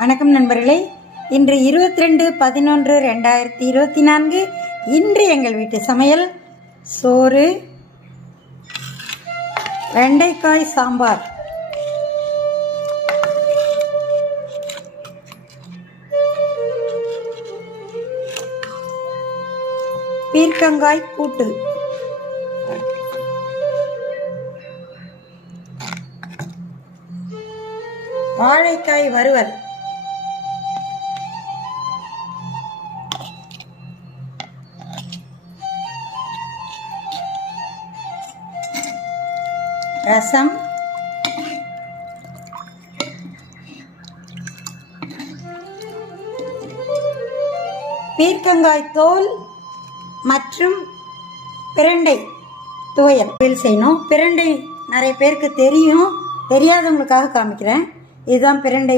வணக்கம் நண்பர்களே, இன்று 22/11/2024. இன்று எங்கள் வீட்டு சமையல் சோறு, வெண்டைக்காய் சாம்பார், பீர்க்கங்காய் கூட்டு, வாழைக்காய் வறுவல், ரசம், பீர்க்கங்காய் தோல் மற்றும் பிரண்டை துவையல் செய்யணும். பிரண்டை நிறைய பேருக்கு தெரியும், தெரியாதவங்களுக்காக காமிக்கிறேன். இதுதான் பிரண்டை.